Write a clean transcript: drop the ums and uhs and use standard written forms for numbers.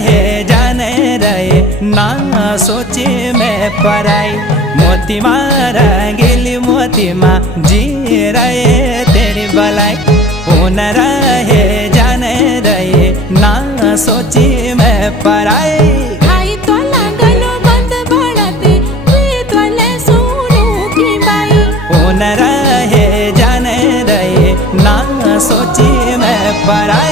रहे जाने रहे ना सोची मैं पराई। मोती मारा गिली मोती माँ जी रहे तेरी भलाई। न रहे जाने रहे ना सोची मैं पराई। आई तो लागलो बंद बढ़ते तोले सुनू की बाई। न रहे जाने रहे ना सोची मैं पराई।